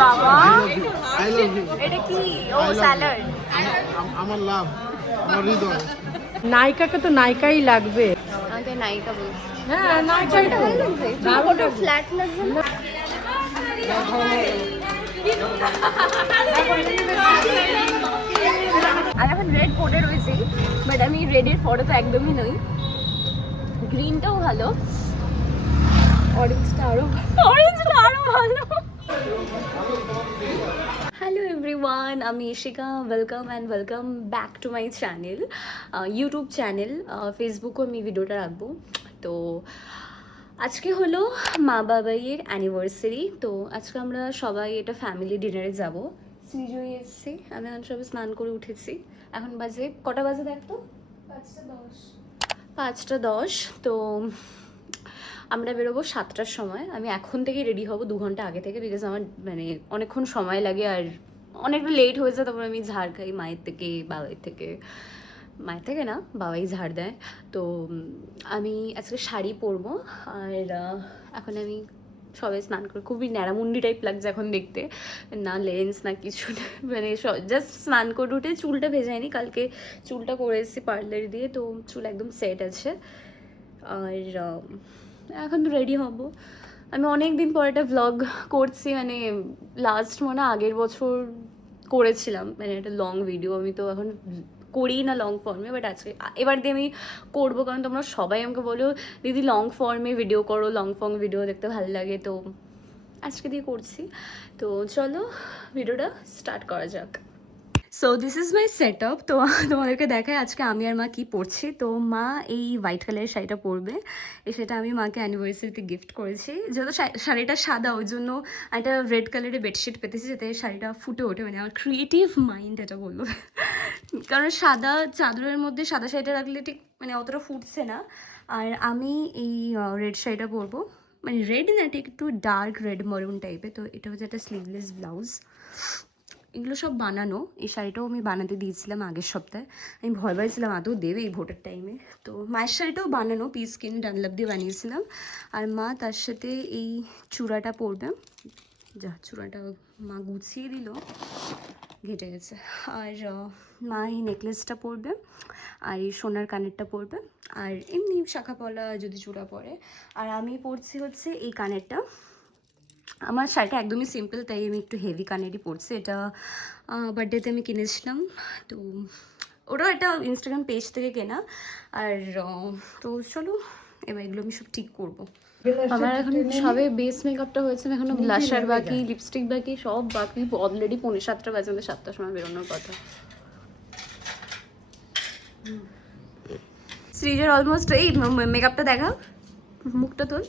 বাবা I love you. এটা কি? ও স্যালাড। আমার লাভ, আমার হৃদয়। নায়িকাকে তো নায়িকাই লাগবে। আমাকে নায়িকা বলছি। হ্যাঁ নায়িকাই তো ভালো লাগছে, ছোট ফ্ল্যাট লাগছে না? আমি এখন রেড কোডে রয়েছি, বাট আমি রেডের ফটো তো একদমই নই। গ্রিনটাও ভালো, অরেঞ্জটা আরো ভালো। হ্যালো এভরিওয়ান, আমি Ishika. Welcome and welcome back to my channel, YouTube channel. ফেসবুকেও আমি ভিডিওটা রাখবো। তো আজকে হলো মা বাবাইয়ের অ্যানিভার্সারি। তো আজকে আমরা সবাই এটা ফ্যামিলি ডিনারে যাব। সৃজয় এসছি, আমি এখন সবাই স্নান করে উঠেছি। এখন বাজে কটা বাজে দেখতো? 5টা 10। তো আমরা বেরোবো 7টার সময়। আমি এখন থেকেই রেডি হব 2 ঘন্টা আগে থেকে, বিকজ আমার মানে অনেকক্ষণ সময় লাগে আর অনেকটা লেট হয়ে যায়। তারপর আমি ঝাড় খাই মায়ের থেকে, বাবার থেকে। মায়ের থেকে না, বাবাই ঝাড় দেয়। তো আমি আজকে শাড়ি পরবো। আর এখন আমি সবাই স্নান করে, খুবই ন্যাড়ামুন্ডি টাইপ লাগছে এখন দেখতে, না লেন্স না কিছু না, মানে জাস্ট স্নান করে উঠে চুলটা ভেজাইনি, কালকে চুলটা করে এসেছি পার্লার দিয়ে, তো চুল একদম সেট আছে। আর এখন তো রেডি হব। আমি অনেক দিন পর একটা ভ্লগ করছি, মানে লাস্ট মনে হয় আগের বছর করেছিলাম, মানে একটা লং ভিডিও। আমি তো এখন করি না লং ফর্মে, বাট আজকে এবার দিয়ে আমি করবো, কারণ তোমরা সবাই আমাকে বলো দিদি লং ফর্মে ভিডিও করো, লং ফর্ম ভিডিও দেখতে ভালো লাগে। তো আজকে দিয়ে করছি। তো চলো ভিডিওটা স্টার্ট করা যাক। So this is my set up. তো তোমাদেরকে দেখায় আজকে আমি আর মা কী পরছি। তো মা এই হোয়াইট কালারের শাড়িটা পরবে, এই সেটা আমি মাকে অ্যানিভার্সারিতে গিফট করেছি। যেহেতু শাড়িটা সাদা, ওই জন্য একটা রেড কালারের বেডশিট পেতেছি, যাতে শাড়িটা ফুটে ওঠে, মানে আমার ক্রিয়েটিভ মাইন্ড এটা বলবো। কারণ সাদা চাদরের মধ্যে সাদা শাড়িটা রাখলে ঠিক মানে অতটা ফুটছে না। আর আমি এই রেড শাড়িটা পরবো, মানে রেড না, ঠিক একটু ডার্ক রেড মরুন টাইপের। তো এটা হচ্ছে একটা স্লিভলেস ব্লাউজ। এগুলো সব বানানো। এই শাড়িটাও আমি বানাতে দিয়েছিলাম আগের সপ্তাহে। আমি ভয় পাইছিলাম আদৌ দেবে এই ভোটের টাইমে। তো মায়ের শাড়িটাও বানানো, পিস স্কিন ডানলাপ দিয়ে বানিয়েছিলাম। আর মা তার সাথে এই চূড়াটা পরবে, যা চূড়াটা মা গুছিয়ে দিল, ঘেটে গেছে। আর মা এই নেকলেসটা পরবে, আর এই সোনার কানেরটা পরবে, আর এমনি শাখা পলা যদি চূড়া পরে। আর আমি পরছি হচ্ছে এই কানেরটা। আমার শাড়িটা একদমই সিম্পল, তাই আমি একটু হেভি কানেরই পরছি। এটা বার্থডেতে আমি কিনেছিলাম, তো ওটাও একটা ইনস্টাগ্রাম পেজ থেকে কেনা। আর তো চলো এবার এগুলো আমি সব ঠিক করবো। আমার এখন সবে বেস মেকআপটা হয়েছে, এখনো ব্লাশার বাকি, লিপস্টিক বাকি, সব বাকি। অলরেডি 6:45 বাজে, আমাদের 7টার সময় বেরোনোর কথা। সৃজের অলমোস্ট এই মেকআপটা দেখা, মুখটা তোল।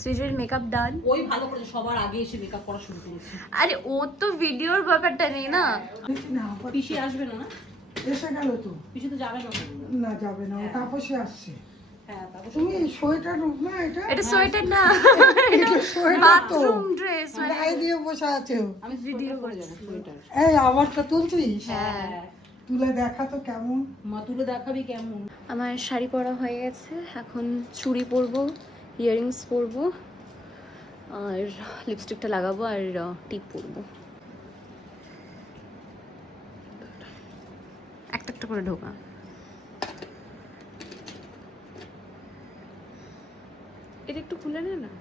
সৃজের মেকআপ ডান। ওই ভালো করে সবার আগে এসে মেকআপ করা শুরু করেছে। আরে ও তো ভিডিওর ব্যাপারটা নেই না। পিসি আসবে না? এসে গেল তো। পিসি তো যাবে না। না যাবে না, ও তাপসে আসছে। হ্যাঁ তারপর তুমি সোয়েটার না এটা? এটা সোয়েটার না, এটা সোয়েটার তো। Bathroom dress. গায়ে দিয়ে বসে আছে ও। আমি ভিডিও করে যাবো সোয়েটার। এই আমারটা তুলছিস? হ্যাঁ, তুলে দেখা তো কেমন। মা তুলে দেখাবি কেমন। আমার শাড়ি পরা হয়ে গেছে, এখন চুড়ি পরবো, ইয়াররিংস পরবো, আর লিপস্টিকটা লাগাবো, আর টিপ পরবো। একটা একটা করে ঢোকা। এটা একটু খুলে নে না।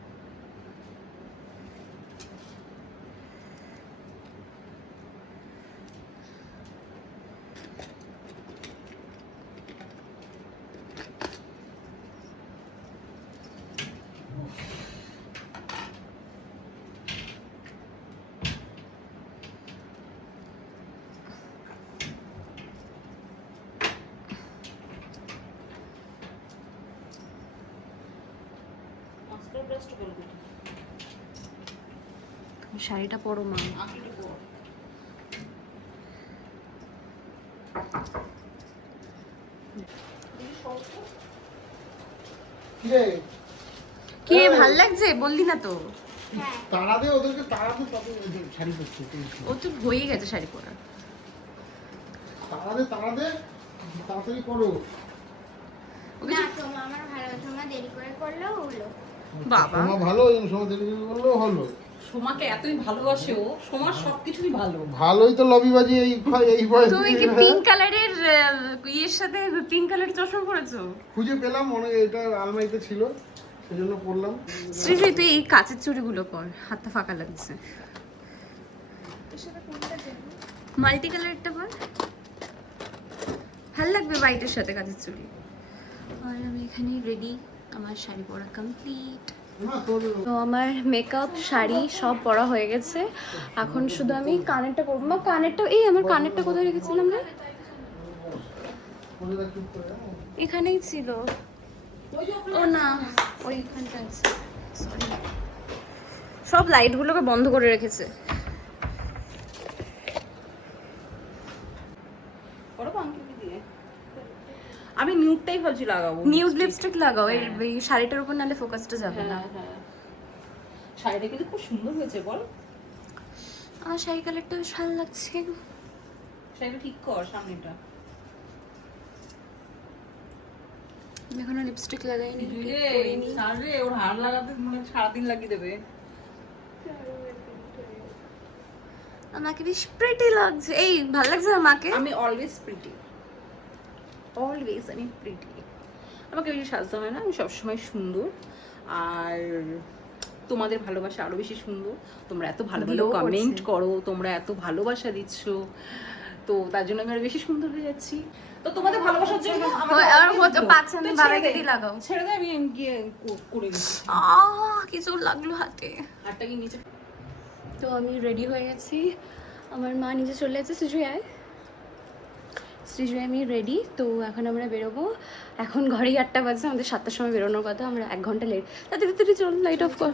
মাস্টার ব্রাশটা করে দিই। শাড়িটা পরো মা। কিরে, কি রে, ভাল লাগছে? বললি না তো। তাড়া দে ওদেরকে, তাড়া দে, তবে শাড়ি পরছে। ও তো হয়ে গেছে শাড়ি পরা। তাড়া দে, তাড়া দে, তাড়াতাড়ি করো। ওকে না তোমা আমার ভালো, তোমা দেরি করে করলেও হলো। বাবা সময় ভালো, সময় দেরি করে করলেও হলো। সোমাকে এতই ভালোবাসে ও, সোমার সবকিছুই ভালো। ভালোই তো লবিবাজি এই বয়সে। তুমি কি পিঙ্ক কালারের ইয়ের সাথে পিঙ্ক কালারের চশমা পরেছো? খুঁজে পেলাম, অনেক এটা আলমারিতে ছিল, সেজন্য পরলাম। শ্রীশ্রী তুই এই কাঁচের চুড়িগুলো পর, হাতটা ফাঁকা লাগছে। মাল্টি কালারটা পর, ভালো লাগবে হোয়াইটের সাথে কাঁচের চুড়ি। আর আমি এখানে রেডি, আমার শাড়ি পরা কমপ্লিট। তো আমার মেকআপ শাড়ি সব পরা হয়ে গেছে, এখন শুধু আমি কানেরটা করবো। মা কানেরটা, এই আমার কানেরটা কোথায় রেখেছিলাম রে? এখানেই ছিল। ও না, ওইখানটা আছে, সরি। সব লাইটগুলোকে বন্ধ করে রেখেছে। আমি নিউডটাই ভাবছি লাগাবো। নিউড লিপস্টিক লাগাও, এই শাড়িটার উপর, নালে ফোকাসটা যাবে না। হ্যাঁ, শাড়িটা কিন্তু খুব সুন্দর হয়েছে বল। আমার শাড়ি কালারটা বেশ ভালো লাগছে। শাড়িটা ঠিক কর সামনেটা। এখনো লিপস্টিক লাগাইনি। আরে ওর হার লাগাতে মানে সারাদিন লাগিয়ে দেবে। আমাকে বেশ প্রিটি লাগছে। এই ভালো লাগছে আমাকে? আমি অলওয়েজ প্রিটি, অলওয়েজ আমি প্রিটি। আমাকে বেশি সাজতে হয় না, আমি সবসময় সুন্দর। আর তোমাদের ভালোবাসা আরো বেশি সুন্দর। তোমরা এত ভালো ভালো Glow করছে। কমেন্ট করো, তোমরা এত ভালোবাসা দিচ্ছ, তো তার জন্য আমি আরো বেশি সুন্দর হয়ে যাচ্ছি। তো তোমাদের ভালোবাসার জন্য আর কত পাচ্ছে, আমি বাড়াইতে দি লাগাও। ছেড়ে দে, আমি গিয়ে করে দিচ্ছি। কিছু লাগলো হাতে। হাতটা কি নিচে? তো আমি রেডি হয়ে গেছি, আমার মা নিচে চলে যাচ্ছে। সৃজয় আয়। সৃজয় আমি রেডি। তো এখন আমরা বেরোবো। এখন ঘরেই 8টা বাজে, আমাদের 7টার সময় বেরোনোর কথা, আমরা 1 ঘন্টা লেট। তাড়াতাড়ি চল, লাইট অফ কর।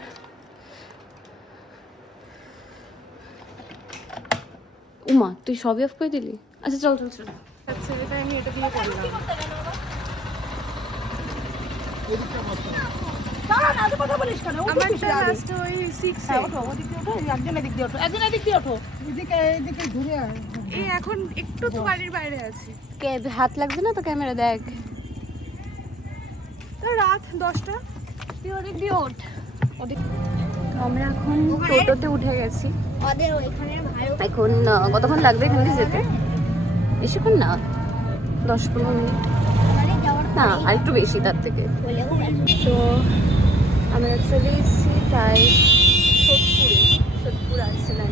উমা তুই সবই অফ করে দিলি? আচ্ছা চল চল চল। আচ্ছা এটা আমি এটা দিয়ে করলাম। আমারটা লাস্ট ওই 6 এ। এদিকে ঘুরে আয়। এই এখন একটু তো বাড়ির বাইরে আছি। কে হাত লাগছে না তো? ক্যামেরা দেখ। তো রাত 10টা, তুই ওদিক দিয়ে ওঠ। ওদিক আমরা এখন টোটোতে উঠে গেছি। এখন কতক্ষণ লাগবে এখান থেকে যেতে? বেশিক্ষণ না, 10-15 মিনিট না, আর একটু বেশি তার থেকে। তো আমরা চলে এসেছি প্রায় সোদপুর আসছিলাম।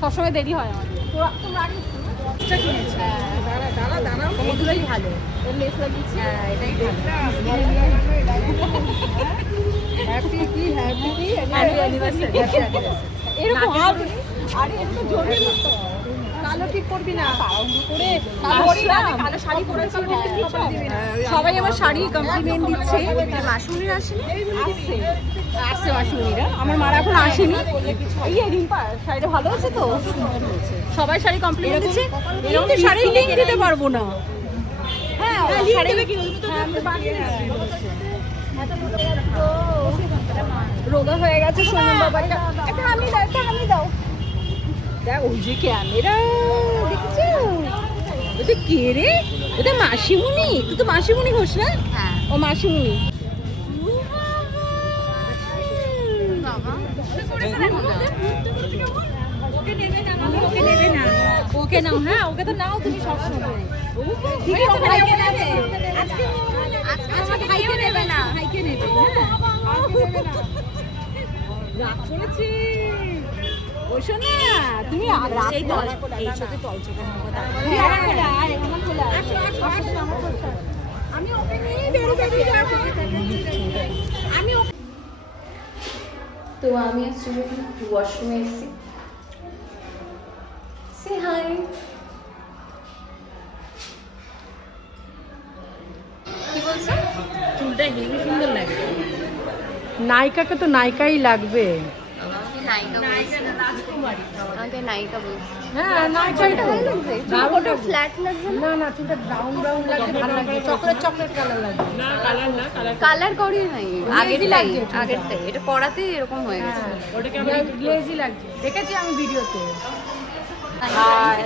সবসময় দেরি হয় আমাদের। তোমরা আগে কিনেছি। এগুলোই ভালো। ওর লেস লাগিয়েছি। হ্যাঁ, এটাই ভালো। Happy anniversary. এরকম আরে এরকম জরুরি তো। কালো ঠিক করবি না, করে কালো শাড়ি পরেছি। সবাই আমার শাড়ি কমপ্লিমেন্ট দিচ্ছে। মাসুমির আসেনি? আসছে মাসিমণিরা, আমার মারা এখন আসেনি। এই রিম্পা শাড়িটা ভালো আছে তো? সবাই শাড়ি কমপ্লিমেন্ট দিচ্ছে। এরকম শাড়ি লিংক দিতে পারবো না। হ্যাঁ শাড়ি কি রোগা হয়ে গেছে সোনম বাবাটা। একটা হামি দাও, একটা হামি দাও। দেখ ওই যে ক্যামেরা, দেখছো? ওটা কে রে? ওটা মাসিমণি। তুই তো মাসিমণি হোস না? হ্যাঁ। ও মাসিমণি। ওকে নেবে না, ওকে নেবে না। ওকে নাও, হ্যাঁ ওকে তো নাও তুমি সবসময়। ঠিক আছে ভাইকে নেবে। আজকে আমাকে ভাইকে নেবে না। ভাইকে নেবে, হ্যাঁ। রাগ করেছি। ওই শোনা তুমি এই দল এই সাথে টলচকে কথা। আমি ওকে নিয়ে বেরোতে যাব। আমি তো আমি আসছি ওয়াশরুমে এসেছি। সে হাই। কি বলছো? চুলটা হেভি সুন্দর লাগে। নায়িকাকে তো নায়িকাই লাগবে। আমাকে নায়িকা বলছি। হ্যাঁ নায়িকাই তো। ওটা ফ্ল্যাট লাগছে না? না চুলটা ব্রাউন লাগবে, ভালো লাগবে। চকলেট কালার লাগবে। না কালার না, কালার করি নাই, আগেরটাই এটা পড়াতে এরকম হয়ে গেছে। ওটাকে আমরা গ্লেজি লাগছে, দেখেছি আমি ভিডিওতে। আর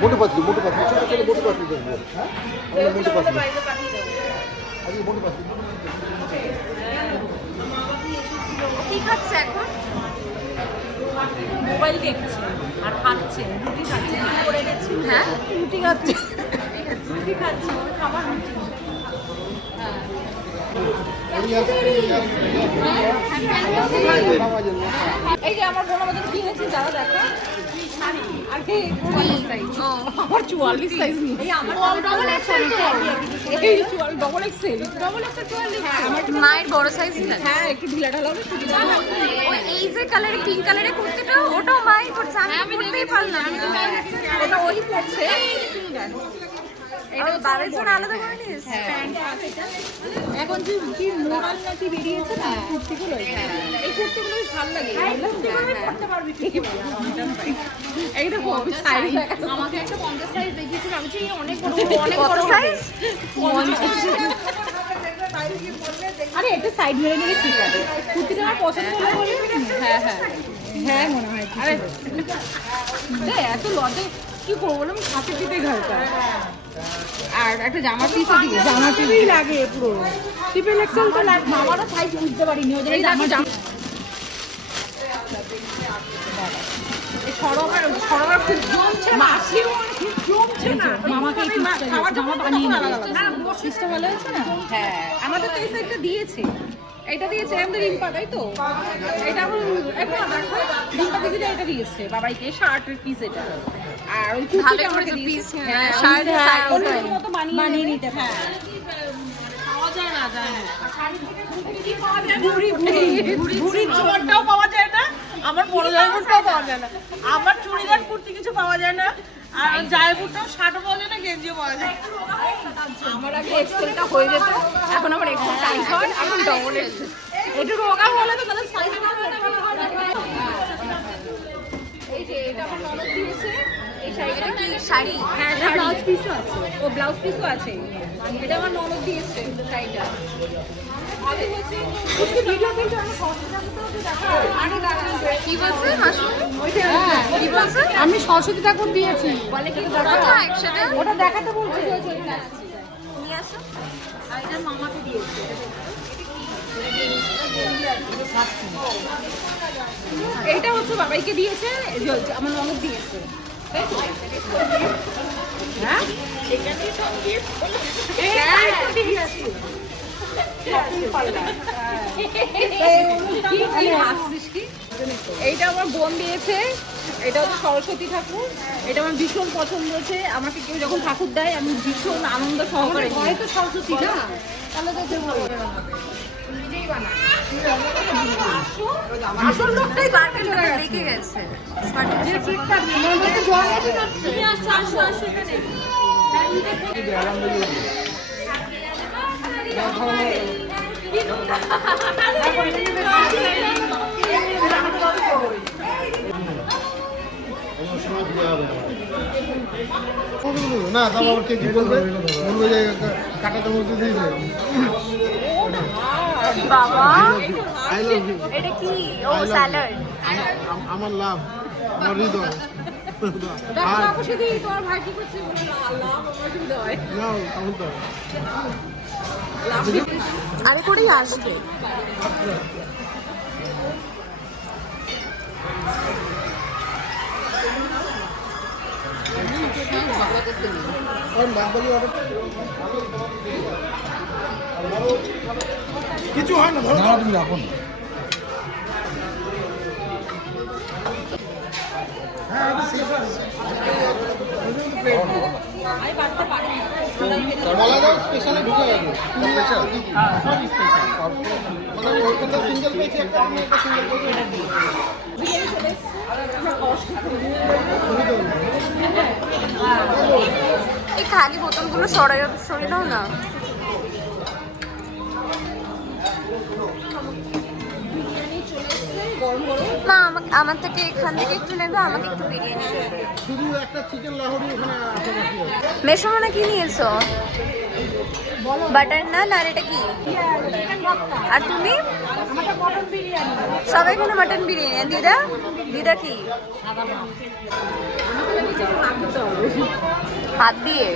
মোটু পাতলু ছোট ছোট মোটু পাতলু দেখবো। হ্যাঁ আমরা মোটু পাতলু আজকে মোটু পাতলু কি খাচ্ছে এখন? মোবাইল দেখছে আর খাচ্ছে, রুটি খাচ্ছে, রুটি করে এনেছি। হ্যাঁ রুটি খাচ্ছে, রুটি খাচ্ছে, ওর খাবার রুটি। এই যে আমার বোন আমাদের কিনেছি, যারা দেখো আর কি আমার 44 সাইজ নিয়েছি। এই আমার ডবল এক্সেল, এই 44 ডবল এক্সেল, ডবল এক্সেল 44। হ্যাঁ আমার মায়ের বড় সাইজ না? হ্যাঁ একটু ঢিলা ঢালা হবে, সুবিধা হবে। ওই এই যে কালারে পিঙ্ক কালারে কুর্তিটা ওটাও মাই করছে, আমি পরতেই পারলাম না। ওটা ওই পড়ছে, এটা বাবার জন্য আলাদা করে নিস? এখন যে কি মোরাল নাকি বেরিয়েছে না কুর্তিগুলো, এই কুর্তিগুলো বেশ ভালো লাগে। করতে পারবি ঠিকই বলে। এই দেখো সাইজ আমাকে একটা 50 সাইজ দেখিয়েছিল, আমি যে অনেক বড় অনেক বড় সাইজ। আরে এটা সাইড মেরে নিলে ঠিক আছে, কুর্তিটা আমার পছন্দ হলো বলে। হ্যাঁ হ্যাঁ হ্যাঁ মনে হয়। আরে এত লজে কি করবো বললাম, হাতে পিঠে ঘালটা আর একটা জামা পিস দিয়ে, জামা পিসই লাগে পুরো ট্রিপল এক্সেল তো লাগে। আমারও সাইজ বুঝতে পারিনি, ওই জন্য জামা সরোবর খুব জমছে, মাসিও খুব জমছে না। মামাকে এই খাওয়া জামা বানিয়ে নিয়েছে না, সিস্টেম ভালো হয়েছে না। হ্যাঁ আমাদের তো এই সাইডটা দিয়েছে, এটা দিয়েছে আমাদের রিম্পা, তাই তো? এটা আমার একটা দেখো রিম্পা দিদি এটা দিয়েছে বাবাইকে, শার্টের পিস এটা। আর ওই কুর্তিটা আমাকে দিয়েছে, হ্যাঁ শার্ট সাইড মতো বানিয়ে নিতে। হ্যাঁ পাওয়া যায় না, যায় না। কি পাওয়া যায়? ভুড়ি চোরটাও পাওয়া যায় না, আমার বড় জায়গাটাও পাওয়া যায় না, আমার চুড়িদার কুর্তি কিছু পাওয়া যায় না, আর জায়গাটাও শার্টও পাওয়া যায় না, গেঞ্জিও পাওয়া যায়। আমার আগে এক্সেলটা হয়ে যেত, এখন আমার এক্সেল টাইট হয়, এখন ডবল এক্সেল। একটু রোগা হলে তো তাহলে সাইজ এই যে এটা আমার ননদ দিয়েছে, এই শাড়িটা কি শাড়ি? হ্যাঁ ব্লাউজ পিসও আছে, ও ব্লাউজ পিসও আছে। এটা আমার ননদ দিয়েছে শাড়িটা। আমি হচ্ছে কিছু ভিডিও কিন্তু আমি সরস্বতী ঠাকুরকে দেখাবো। আরে দাঁড়ান, কি বলছে মাসুমি? কি বলছে? আমি সরস্বতী ঠাকুর দিয়েছি বলে কি কোথায় একসাথে? ওটা দেখাতে বলছে। নিয়ে আসো। আর এটা মামাকে দিয়েছে। এইটা হচ্ছে বাবাইকে দিয়েছে, আমার ননদ দিয়েছে। হ্যাঁ এইটা আমার বোন দিয়েছে, এটা হচ্ছে সরস্বতী ঠাকুর। এটা আমার ভীষণ পছন্দ হয়েছে, আমাকে কেউ যখন ঠাকুর দেয় আমি ভীষণ আনন্দ সহকারে। হয়তো সরস্বতী না, তাহলে তো নিজেই বানা। আসল লোকটাই বারবার লেগে গেছে। না তারপর কে কি বলবে, বলবে যে কাটাতে বলতে দিয়েছে। বাবা আই লাভ ইউ, এটা কি? ও স্যালাড। আমার লাভ, আমার হৃদয়। আর তোমার ভাই কি করছে? নাও কেমন তো আরে করেই আসবে। কিছু হয় না, ধরো তুমি রাখো না। হ্যাঁ বলা স্পেশালে ঢুকে গেছে। স্পেশাল সব স্পেশাল, মানে কলকাতা সিঙ্গেল পেয়েছে একটা, আমি একটা সিঙ্গেল পেয়েছি। এই খালি বোতলগুলো সরিয়ে দাও না। মা আমার থেকে এখান থেকে একটু নেবে, আমাকে একটু বিরিয়ানি দেবে। শুধু একটা চিকেন লাহোরি ওখানে আশেপাশে আছে। মেশোনা কি নিয়েছো? বাটার নান। আর এটা কি? আর তুমি? আমারটা মটন বিরিয়ানি। সবাই এখানে মাটন বিরিয়ানি। আর দিদা? দিদা কি? হাত দিয়ে?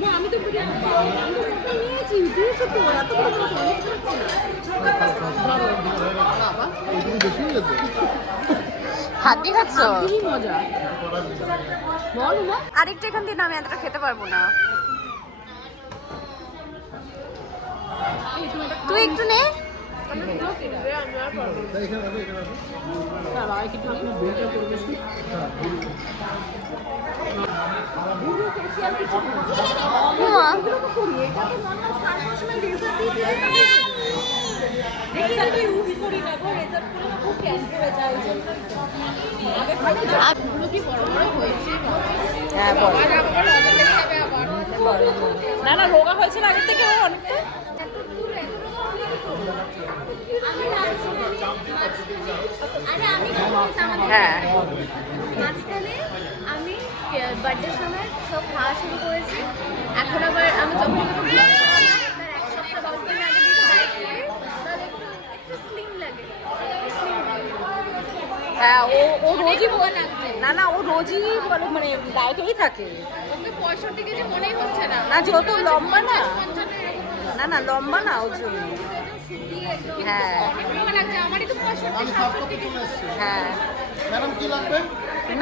মা আমি তো বিরিয়ানি খাই। আমি তো মটন নিয়েছি। দিয়েছো তো এত বড় মটন। এইটুকু বেশি হয়ে যেত। হাত দিয়ে খাচ্ছ? কি মজা। বল মা। আরেকটা এখান দিয়ে না, আমি এতটা খেতে পারবো না। তুই একটু নে। এখানে আছে, এখানে আছে। বিলটা করবে কি? মা, রেজাল্ট ইউজ করি না গো, রেজাল্ট করে না খুব ক্যান্সেল হয়ে যায় ওই জন্য আগে খালি গুলো কি বড় বড় হয়েছে। হ্যাঁ বল। না না রোগা হয়েছিল আগে থেকে অনেকটা। হ্যাঁ মাঝখানে আমি বার্থডের সময় সব খাওয়া শুরু করেছি। এখন আবার আমি যখন তার এক সপ্তাহ 10 দিন আগে দিয়ে ডায়েট করে তাহলে একটু স্লিম লাগে। হ্যাঁ, ও রোজই বলে। না না, ও রোজই বলে, মানে ডায়েটেই থাকে। ওকে 65 কেজি মনেই হচ্ছে না। না যেহেতু লম্বা না, না না লম্বা না ওর জন্য। হ্যাঁ লাগছে আমারই তো 65। আমি সাফ করতে চলে এসেছি। হ্যাঁ। ম্যাডাম কি লাগবে?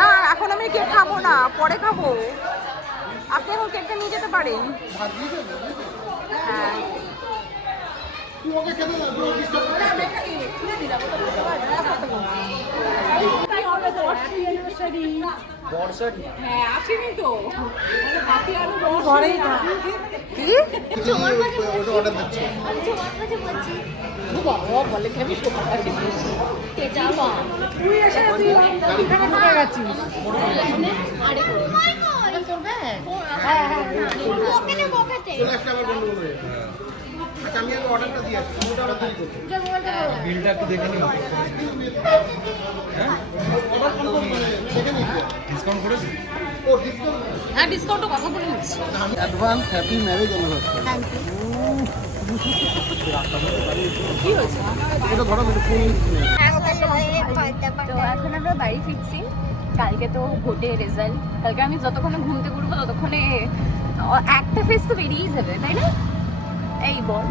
না এখন আমি কেক খাবো না, পরে খাবো। আপনি এখন কেকটা নিয়ে যেতে পারেন। ভাত দিয়ে দেবে? হ্যাঁ। তুই ওকে খেতে দাও, তুই ডিস্টার্ব করবি না। হ্যাঁ আসেনি তো হাতি আলু ঘরেই কি? ওটা অর্ডার দিচ্ছি। বাবা বলে কি আমি সোফার কাছে বসে যাবা তুই এসে তুই এখানে ঢুকে গেছিস। চলে আসলে আবার বন্ধ করবে। আচ্ছা আমি আগে অর্ডারটা দিয়ে আসছি। ওটা অর্ডার দিয়ে করছি। বিলটা একটু দেখে নিন। অর্ডার কনফার্ম করে দেখে নিচ্ছি। ডিসকাউন্ট করেছি? ও ডিসকাউন্ট? হ্যাঁ ডিসকাউন্টও কথা বলে নিচ্ছি। Advance happy marriage anniversary. কি হয়েছে? এটা ধরো মেরে ফোন তো এখন আমরা বাড়ি ফিরছি। কালকে তো ভোটে রেজাল্ট। কালকে আমি যতক্ষণে ঘুমতে ঘুরবো ততক্ষণে একটা ফেস তো বেরিয়েই যাবে, তাই না? এই বল,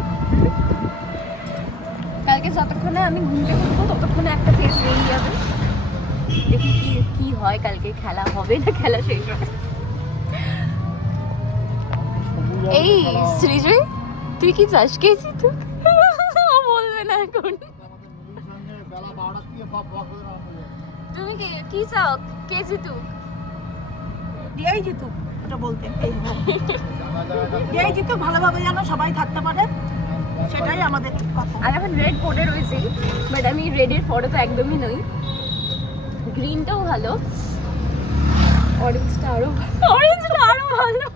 কালকে যতক্ষণে আমি ঘুমতে ঘুরবো ততক্ষণে একটা ফেস বেরিয়ে যাবে। দেখি কি কি হয়, কালকে খেলা হবে না খেলা শেষ হবে। এই সৃজয়, তুই কি চাস কেছি? তুই বলবে না এখন। বেলা 12টা থেকে বাপ বাপ করে আরম্ভ হয়ে যায়। তুমি কি চাও? কে জিতুক? দিয়েই জিতুক, ওটা বলতে দিয়েই জিতুক, ভালোভাবে যেন সবাই থাকতে পারে, সেটাই আমাদের কথা। আমি এখন রেড পরে রয়েছি, বাট আমি রেডের পরে তো একদমই নই। গ্রিনটাও ভালো, অরেঞ্জটা আরো ভালো।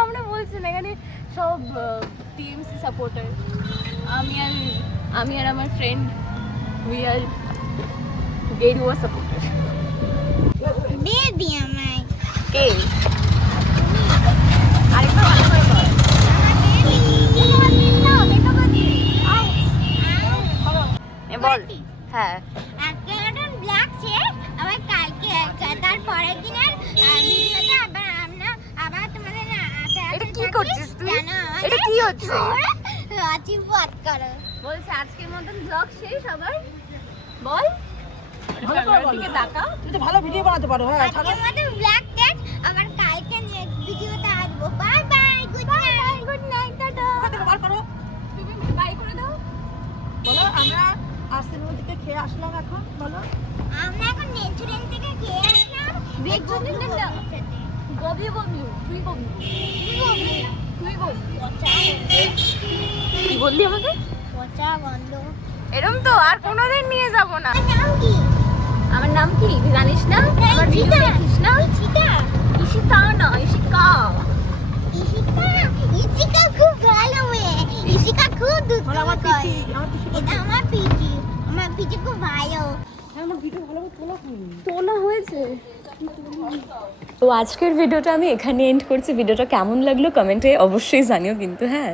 আমরা বলছি না এখানে সব টিএমসি সাপোর্টার। আমি আর আমার ফ্রেন্ড উই আর গেরুয়া সাপোর্টার। বেবি আমায় কে? আরেকবার ভালো করে বল। বল। হ্যাঁ ব্ল্যাক শেড আবার কালকে একটা তারপরের দিনের ভিডিওতে আবার তোমাদের এটা কি করছিস তুই? এটা কি হচ্ছে? আশীর্বাদ করো বলছে আজকের মতন ব্লগ শেষ আবার। বল ভালো করে বল। দিকে তাকা। তুই তো ভালো ভিডিও বানাতে পারো। হ্যাঁ আজকের মতন ব্ল্যাক টেক আবার কালকে নেক্সট ভিডিওতে আসবো। Bye bye, good night tata. বার করো, তুমি বাই করে দাও। বলো আমরা আর্সেনাল থেকে খেয়ে আসলাম এখন। বলো আমরা এখন রেস্টুরেন্ট থেকে খেয়ে আসলাম। দেখছো না গবি গবলু, তুই গবলু, তুই গবলু। কি বললি আমাকে? পচা গন্ধ। এরম তো আর কোনোদিন নিয়ে যাব না। নাম কি? আমার নাম কি তুই জানিস না? আমার ভিডিও দেখিস না? ইশিতা। ইশিতা না, ইশিকা। ইশিকা খুব ভালো মেয়ে। ইশিকা খুব দুষ্টু বলো আমার করে। পিসি, আমার পিসি এটা আমার পিজি। আমার পিজি খুব ভালো। আমার ভিডিও ভালো করে তোলা হয়নি। তোলা হয়েছে। তো আজকের ভিডিওটা আমি এখানে এন্ড করছি। ভিডিওটা কেমন লাগলো কমেন্টে অবশ্যই জানিও কিন্তু। হ্যাঁ।